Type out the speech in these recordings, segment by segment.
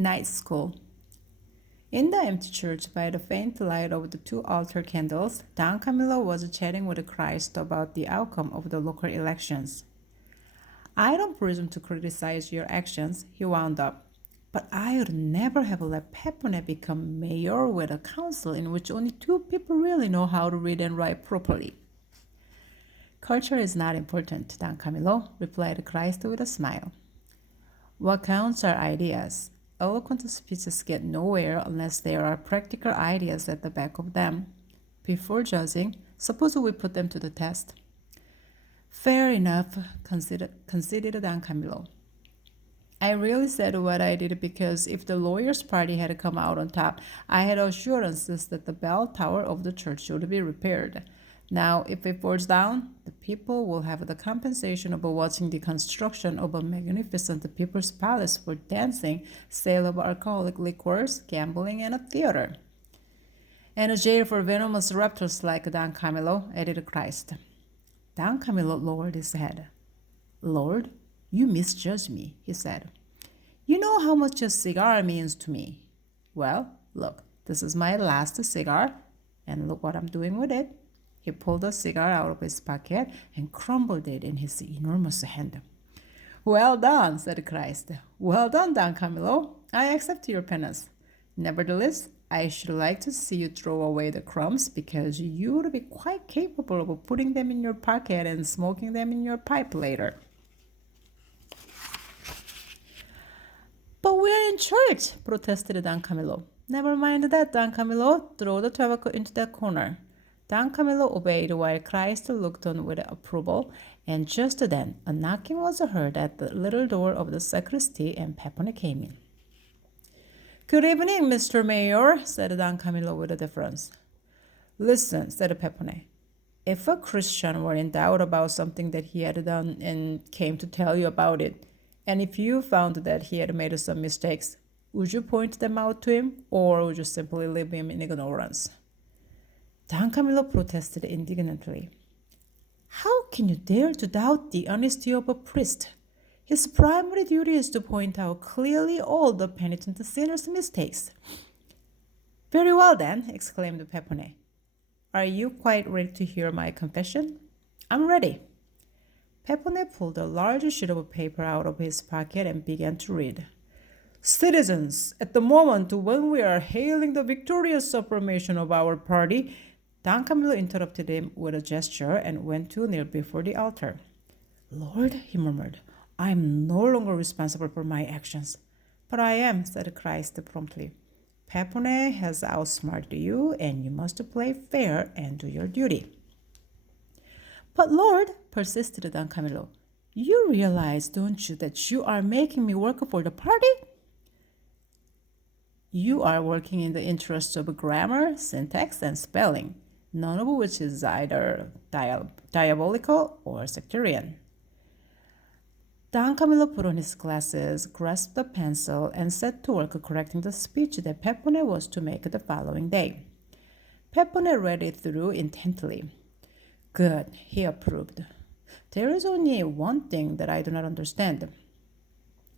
Night School. In the empty church, by the faint light of the two altar candles, Don Camillo was chatting with Christ about the outcome of the local elections. I don't presume to criticize your actions, he wound up, but I would never have let Pepone become mayor with a council in which only two people really know how to read and write properly. Culture is not important, Don Camillo, replied Christ with a smile. What counts are ideas. Eloquent speeches get nowhere unless there are practical ideas at the back of them. Before judging, suppose we put them to the test. Fair enough, conceded Don Camillo. I really said what I did because if the lawyers' party had come out on top, I had assurances that the bell tower of the church would be repaired. Now, if it falls down, the people will have the compensation of watching the construction of a magnificent people's palace for dancing, sale of alcoholic liquors, gambling, and a theater. And a jail for venomous raptors like Don Camillo, added Christ. Don Camillo lowered his head. Lord, you misjudge me, he said. You know how much a cigar means to me. Well, look, this is my last cigar, and look what I'm doing with it. He pulled a cigar out of his pocket and crumbled it in his enormous hand. Well done, said Christ. Well done, Don Camillo. I accept your penance. Nevertheless, I should like to see you throw away the crumbs because you would be quite capable of putting them in your pocket and smoking them in your pipe later. But we're in church, protested Don Camillo. Never mind that, Don Camillo. Throw the tobacco into that corner. Don Camillo obeyed while Christ looked on with approval, and just then a knocking was heard at the little door of the sacristy, and Pepone came in. Good evening, Mr. Mayor, said Don Camillo with a deference. Listen, said Pepone. If a Christian were in doubt about something that he had done and came to tell you about it, and if you found that he had made some mistakes, would you point them out to him, or would you simply leave him in ignorance? Don Camillo protested indignantly. How can you dare to doubt the honesty of a priest? His primary duty is to point out clearly all the penitent sinner's mistakes. Very well then, exclaimed Pepone. Are you quite ready to hear my confession? I'm ready. Pepone pulled a large sheet of paper out of his pocket and began to read. Citizens, at the moment when we are hailing the victorious affirmation of our party, Don Camillo interrupted him with a gesture and went to kneel before the altar. Lord, he murmured, I am no longer responsible for my actions. But I am, said Christ promptly. Pepone has outsmarted you, and you must play fair and do your duty. But Lord, persisted Don Camillo, you realize, don't you, that you are making me work for the party? You are working in the interests of grammar, syntax, and spelling, none of which is either diabolical or sectarian. Don Camillo put on his glasses, grasped a pencil, and set to work correcting the speech that Pepone was to make the following day. Pepone read it through intently. Good, he approved. There is only one thing that I do not understand.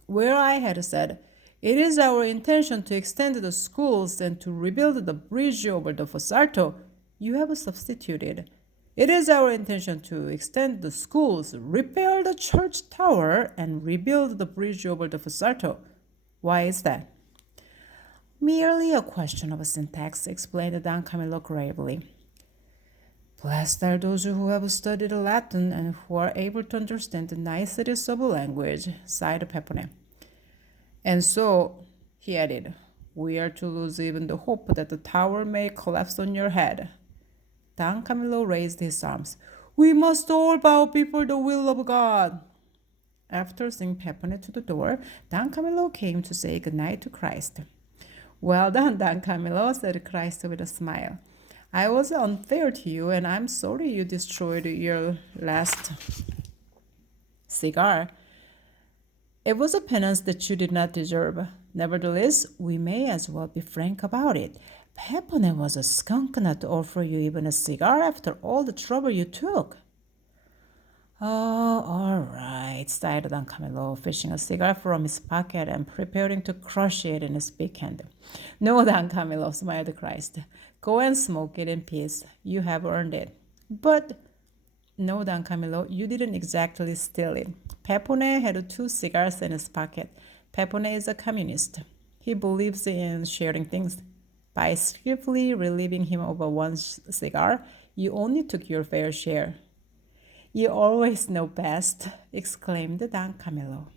Where I had said, it is our intention to extend the schools and to rebuild the bridge over the Fossarto, you have substituted. It is our intention to extend the schools, repair the church tower, and rebuild the bridge over the Fossarto. Why is that? Merely a question of syntax, explained Don Camillo gravely. Blessed are those who have studied Latin and who are able to understand the niceties of language, sighed Pepone. And so, he added, we are to lose even the hope that the tower may collapse on your head. Don Camillo raised his arms. We must all bow before the will of God. After seeing Pepone to the door, Don Camillo came to say goodnight to Christ. Well done, Don Camillo, said Christ with a smile. I was unfair to you, and I'm sorry you destroyed your last cigar. It was a penance that you did not deserve. Nevertheless, we may as well be frank about it. Pepone was a skunk not to offer you even a cigar after all the trouble you took. Oh, all right, sighed Don Camillo, fishing a cigar from his pocket and preparing to crush it in his big hand. No, Don Camillo, smiled Christ. Go and smoke it in peace. You have earned it. But, no, Don Camillo, you didn't exactly steal it. Pepone had 2 cigars in his pocket. Pepone is a communist. He believes in sharing things. By skillfully relieving him of one cigar, you only took your fair share. You always know best, exclaimed Don Camillo.